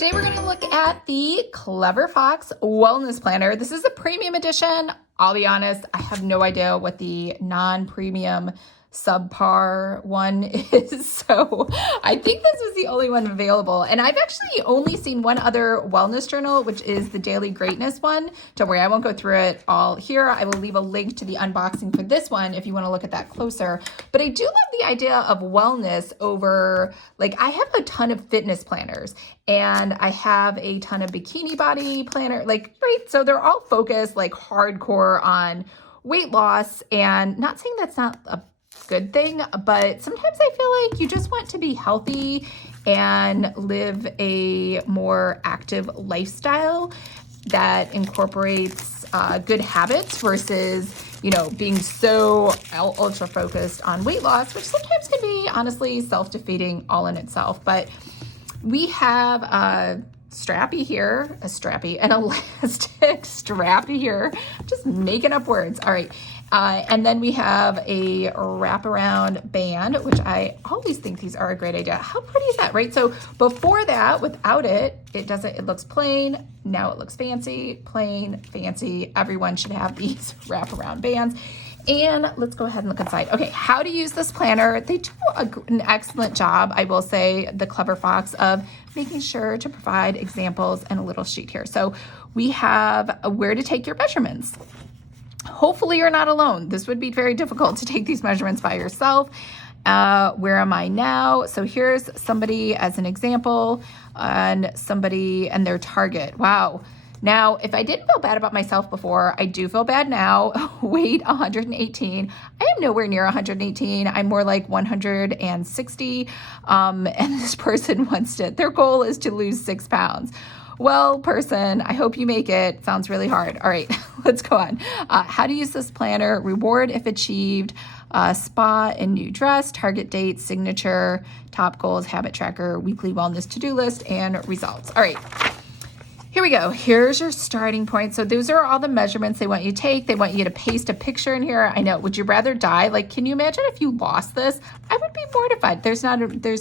Today we're going to look at the Clever Fox Wellness Planner. This is the premium edition. I'll be honest, I have no idea what the non-premium subpar one is, so I think this was the only one available. And I've actually only seen one other wellness journal, which is the Daily Greatness one. Don't worry, I won't go through it all here. I will leave a link to the unboxing for this one if you want to look at that closer. But I do love the idea of wellness over, like, I have a ton of fitness planners and I have a ton of bikini body planner, like, right? So they're all focused like hardcore on weight loss, and not saying that's not a good thing, but sometimes I feel like you just want to be healthy and live a more active lifestyle that incorporates good habits versus, you know, being so ultra focused on weight loss, which sometimes can be honestly self-defeating all in itself. But we have an elastic strappy here. Just making up words. All right. And then we have a wraparound band, which I always think these are a great idea. How pretty is that, right? So before that, without it, it looks plain. Now it looks fancy, plain, fancy. Everyone should have these wraparound bands. And let's go ahead and look inside. Okay, how to use this planner. They do an excellent job, I will say, the Clever Fox, of making sure to provide examples and a little sheet here. So we have where to take your measurements. Hopefully you're not alone. This would be very difficult to take these measurements by yourself. Where am I now? So here's somebody as an example, and somebody and their target. Wow. Now, if I didn't feel bad about myself before, I do feel bad now. Weight 118. I am nowhere near 118. I'm more like 160. And this person their goal is to lose 6 pounds. Well, person, I hope you make it. Sounds really hard. All right, let's go on. How to use this planner: reward if achieved, spa and new dress, target date, signature, top goals, habit tracker, weekly wellness to-do list, and results. All right. Here we go. Here's your starting point. So those are all the measurements they want you to take. They want you to paste a picture in here. I know. Would you rather die? Like, can you imagine if you lost this? I would be mortified. There's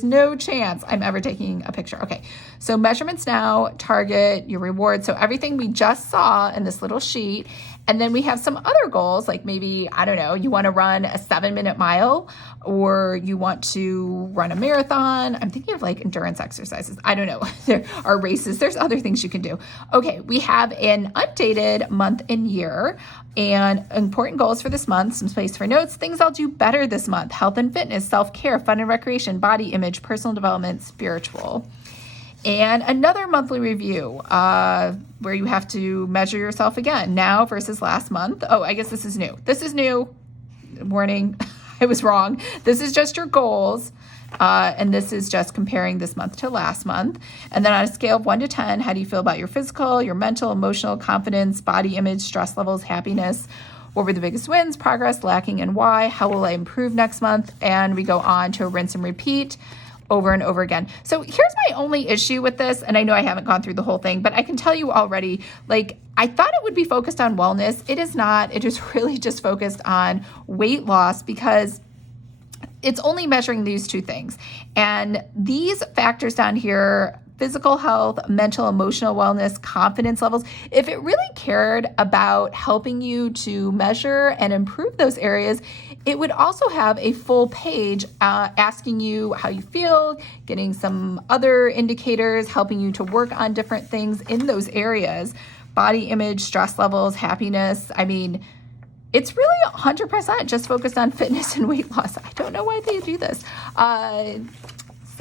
no chance I'm ever taking a picture. Okay. So measurements now, target, your reward. So everything we just saw in this little sheet. And then we have some other goals, like maybe, I don't know, you want to run a 7-minute mile, or you want to run a marathon. I'm thinking of like endurance exercises. I don't know. There are races. There's other things you can do. Okay, we have an updated month and year and important goals for this month, some space for notes, things I'll do better this month: health and fitness, self-care, fun and recreation, body image, personal development, spiritual. And another monthly review where you have to measure yourself again, now versus last month. Oh, I guess this is new. This is new. Warning, I was wrong. This is just your goals. And this is just comparing this month to last month. And then on a scale of 1 to 10, how do you feel about your physical, your mental, emotional, confidence, body image, stress levels, happiness? What were the biggest wins, progress, lacking, and why? How will I improve next month? And we go on to a rinse and repeat over and over again. So here's my only issue with this, and I know I haven't gone through the whole thing, but I can tell you already, like, I thought it would be focused on wellness. It is not. It is really just focused on weight loss, because it's only measuring these two things. And these factors down here: physical health, mental, emotional wellness, confidence levels. If it really cared about helping you to measure and improve those areas, it would also have a full page asking you how you feel, getting some other indicators, helping you to work on different things in those areas: body image, stress levels, happiness. I mean, it's really 100% just focused on fitness and weight loss. I don't know why they do this.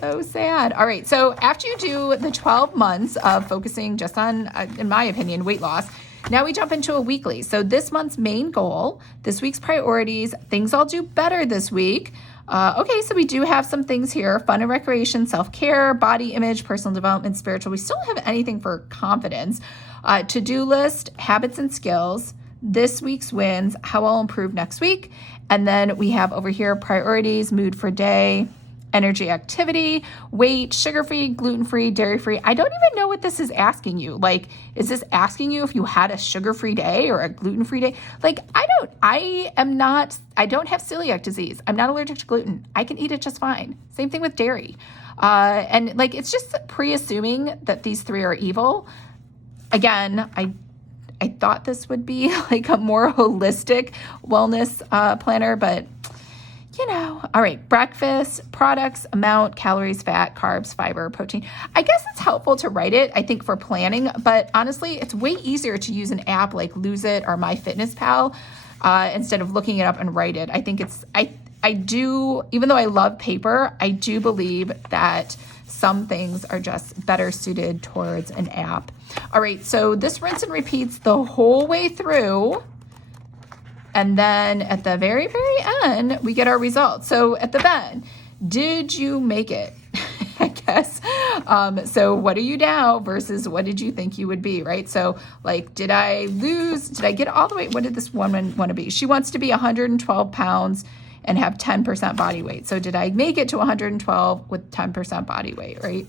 So sad. All right. So after you do the 12 months of focusing just on, in my opinion, weight loss, now we jump into a weekly. So this month's main goal, this week's priorities, things I'll do better this week. Okay, so we do have some things here: fun and recreation, self-care, body image, personal development, spiritual. We still don't have anything for confidence. To-do list, habits and skills, this week's wins, how I'll improve next week. And then we have over here priorities, mood for day, energy, activity, weight, sugar-free, gluten-free, dairy-free. I don't even know what this is asking you. Like, is this asking you if you had a sugar-free day or a gluten-free day? Like, I don't have celiac disease. I'm not allergic to gluten. I can eat it just fine. Same thing with dairy. And like, it's just pre-assuming that these three are evil. Again, I thought this would be like a more holistic wellness planner, but you know, all right, breakfast, products, amount, calories, fat, carbs, fiber, protein. I guess it's helpful to write it, I think, for planning, but honestly, it's way easier to use an app like Lose It or MyFitnessPal instead of looking it up and write it. I think it's, I do, even though I love paper, I do believe that some things are just better suited towards an app. All right, so this rinse and repeats the whole way through. And then at the very, very end, we get our results. So at the end, did you make it? I guess. So what are you now versus what did you think you would be, right? So like, did I lose? Did I get all the way? What did this woman want to be? She wants to be 112 pounds and have 10% body weight. So did I make it to 112 with 10% body weight, right?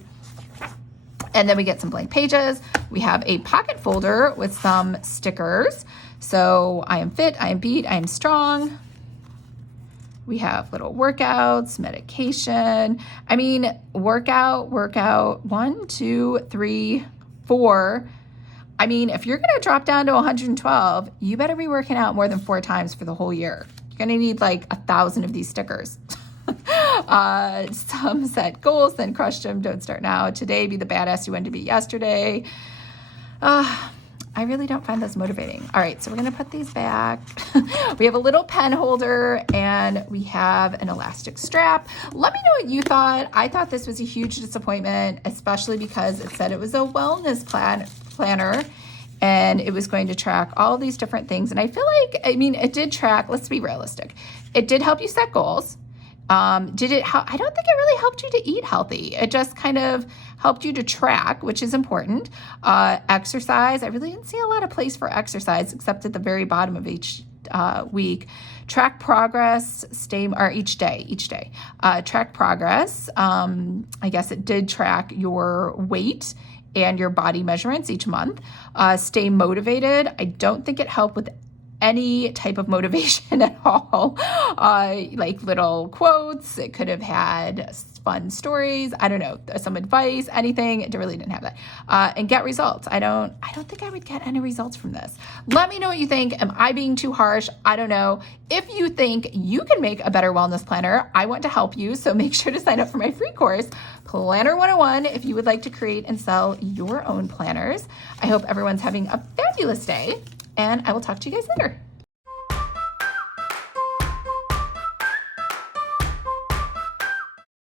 And then we get some blank pages. We have a pocket folder with some stickers. So I am fit, I am beat, I am strong. We have little workouts, medication. I mean, workout, 1, 2, 3, 4. I mean, if you're gonna drop down to 112, you better be working out more than 4 times for the whole year. You're gonna need like 1,000 of these stickers. Some set goals, then crushed them, don't start now. Today, be the badass you wanted to be yesterday. I really don't find this motivating. All right, so we're gonna put these back. We have a little pen holder and we have an elastic strap. Let me know what you thought. I thought this was a huge disappointment, especially because it said it was a wellness planner and it was going to track all these different things. And I feel like, I mean, it did track, let's be realistic. It did help you set goals. I don't think it really helped you to eat healthy. It just kind of helped you to track, which is important. Exercise, I really didn't see a lot of place for exercise except at the very bottom of each week. Track progress, each day. Track progress. I guess it did track your weight and your body measurements each month. Stay motivated. I don't think it helped with any type of motivation at all. Like little quotes, it could have had fun stories, I don't know, some advice, anything. It really didn't have that. And get results. I don't think I would get any results from this. Let me know what you think. Am I being too harsh? I don't know. If you think you can make a better wellness planner, I want to help you. So make sure to sign up for my free course, Planner 101, if you would like to create and sell your own planners. I hope everyone's having a fabulous day. And I will talk to you guys later.